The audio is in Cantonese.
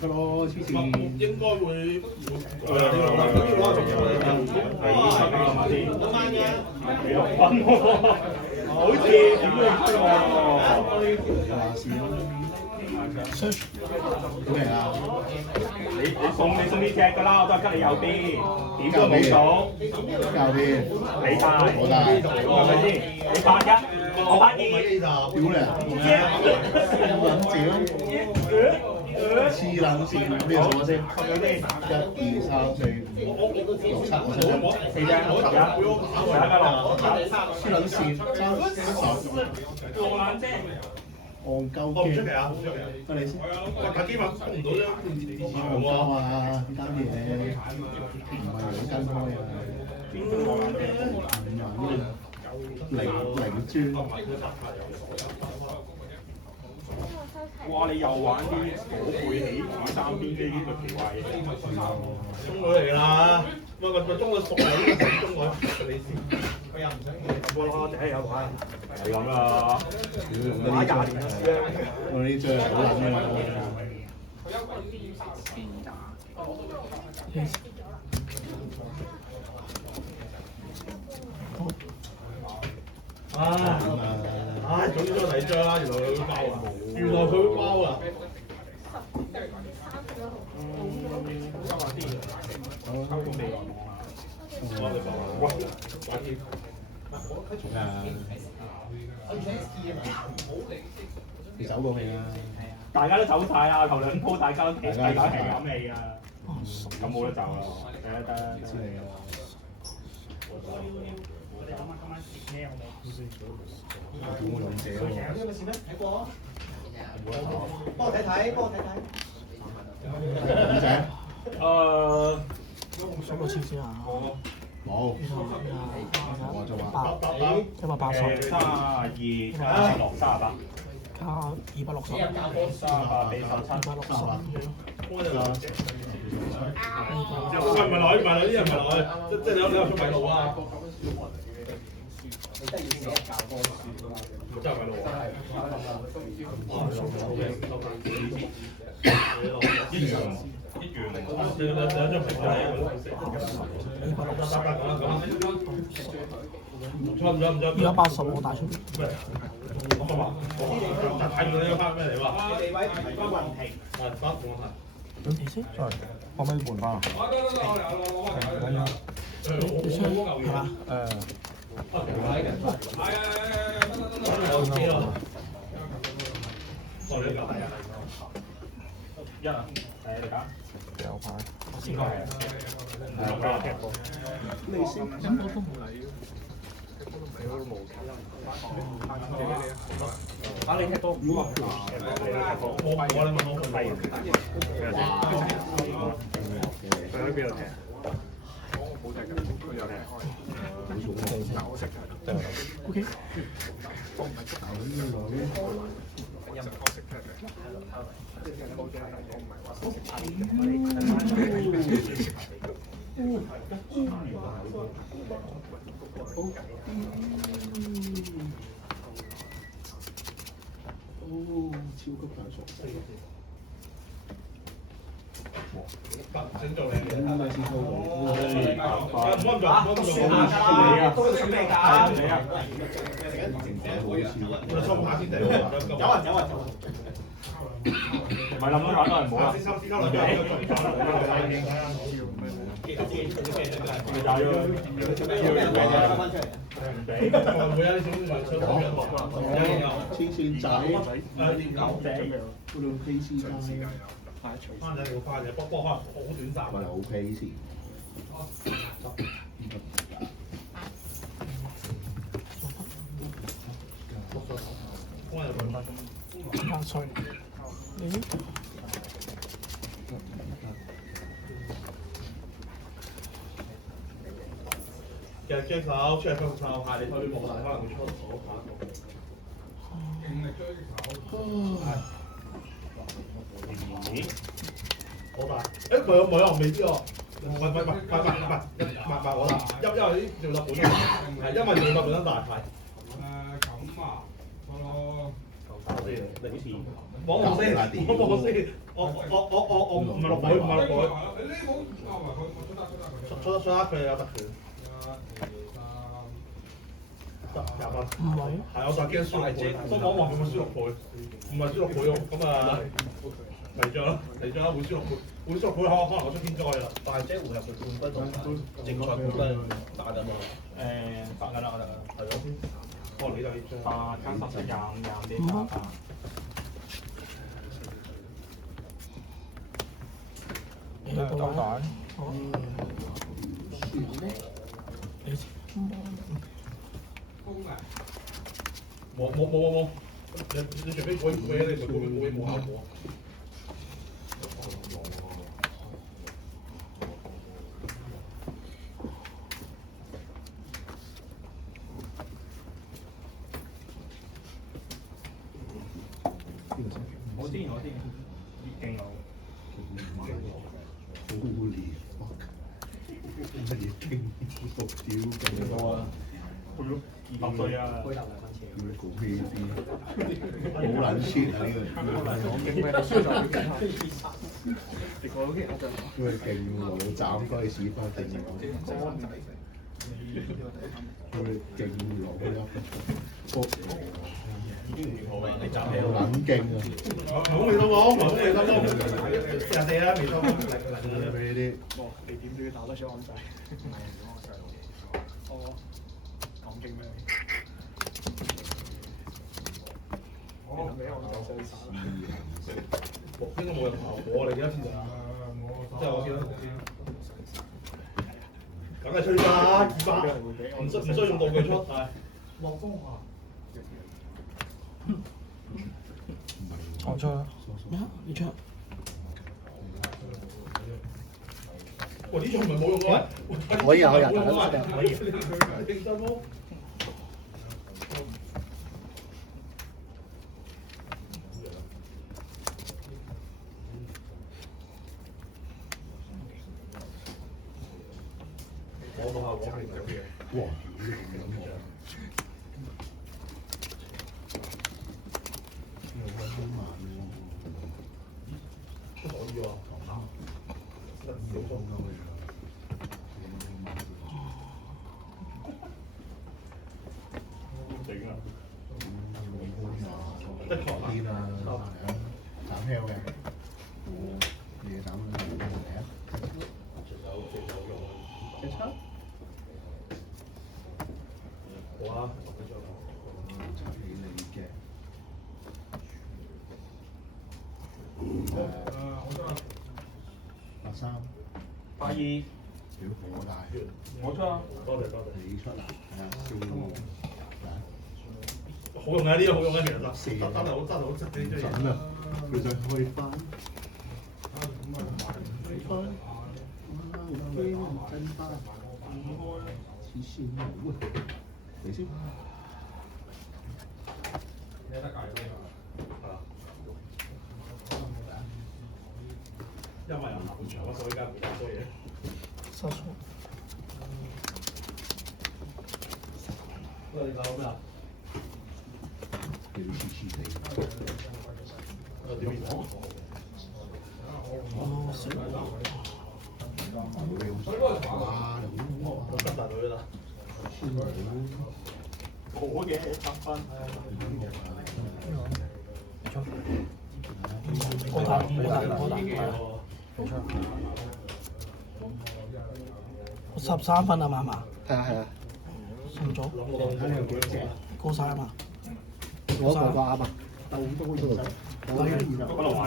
出咯，黐線。應該會好似點都出喎。好嚟啊！你送呢只㗎啦，我都係吉你右邊，點都冇到。右邊，你帶，我帶，係咪先？你81，我82。屌你，黐撚線，咩數先？1、2、3、4、5、6、7，我睇下。4隻，好而家黐撚線，10。落冷啫。戇鳩我唔出嘅，奇啊，唔出奇啊。得你先。但基本封唔到張電子戇喎。鳩啊！呢單嘢唔係兩跟開啊，零磚。哇！你又玩啲火背起主三邊呢啲奇怪嘢。中女嚟㗎啦，咪中女熟女呢個中女，你先。佢又唔想嘢。哇！第一有玩，係咁啦。打20年啦，我呢張好撚㗎嘛。總之都第二張啦，原來佢會包啊！原來佢會包啊！你走過未啊？大家都走晒啦，頭兩鋪大家都係咁嚟啊，咁冇得走啦，得。知你啦。我哋啱啱今晚食咩好冇？屌我兩隻喎。有咩事咩？睇過？幫我睇睇，幫我睇睇。五仔。使唔使先啊？冇。我就話。180。32落38。加260。38比17。唔係來，啲人唔係來，即係你有出米路啊！你真係要寫教科書啊！真係米路啊！兩張平價280我帶出邊。我話我睇住呢一 part 咩嚟喎？地位提翻雲皮。係，冇問題。兩皮先。可唔可以換翻啊？係嘛？1啊，你揀。有牌。應該係。你先。咁我都冇嚟。你踢多唔好啊！我你問我唔係。佢喺邊度踢？O K。超級大傻。想做你嘅。咁咪先收到。唔好咁做，都要準備㗎。我收下先嚟。走啊走啊走啊！唔係諗咗玩都係冇啦。咪大咗。唔俾。唔會啊！你小黐線仔。狗仔。嗰度 PC 仔。翻仔要翻嘅，不過可能好短暫。咪好 PC。加稅。你？其實追手出嚟分手，下你推啲木大可能會出手下一個。勁力追手。好大。誒唔係我未知喎。唔係我大，因為啲做特本係因為做特本身大係。咁啊，望望先，望望先。我唔係落海，唔係落海。你呢冇啊？佢出得佢有特權。得廿分。唔係。係我就驚輸落去，我望望佢會輸落去，唔係輸落去喎。咁啊嚟咗啦，會輸落去，會輸落去可能我出天災啦。但係即係回合嘅冠軍同正賽冠軍打緊啊！打緊啦，我哋係咯。哦，你就8+10+5啲打。走大。冇，你除非改你會冇效果。我知，勁佬。Holy fuck！乜嘢傾到屌咁多啊？ 20歲啊！開頭2分錢。要講咩啲？好撚 shit 啊！呢個講勁咩？你輸咗幾結果其實就因為勁佬斬開屎忽定因為勁佬啊！你斬好撚勁啊！冇未到冇，冇未到冇，人哋啊未到冇。俾啲哦，地點都要打得上安仔。哦，講勁咩？你諗起安仔衰晒啦。應該冇任何效果，你而家先就即係我見到梗係吹啦，200，唔需要用道具出，係。落風啊！我出啦。咩啊？你出？喂，呢場唔係冇用嘅，可以啊，可以啊，可以。認真咯。我個效果係有嘅。哇！呢個咁樣好慢喎。都可以喎。的確啲啦，係啊，斬 hell 嘅，你斬咩嚟啊？隻七，好啊，插起你嘅，83， 82，屌好大，我出啊！多謝，你出啦，係啊，笑。好用啊！呢個好用啊，其實真係好真呢啲準啊！佢想開翻，真翻，黐線佬啊！你先。因為有下半場，所以而家冇咁多嘢。殺錯。喂，你講咩啊？你黐黐地。點講？哦，死啦！哇！我跟大隊啦。好嘅，7分。我打，我13分啊嘛，係啊，勝咗，睇你有幾多隻？過晒啊嘛，我個啱啊，鬥多咗。嗰度玩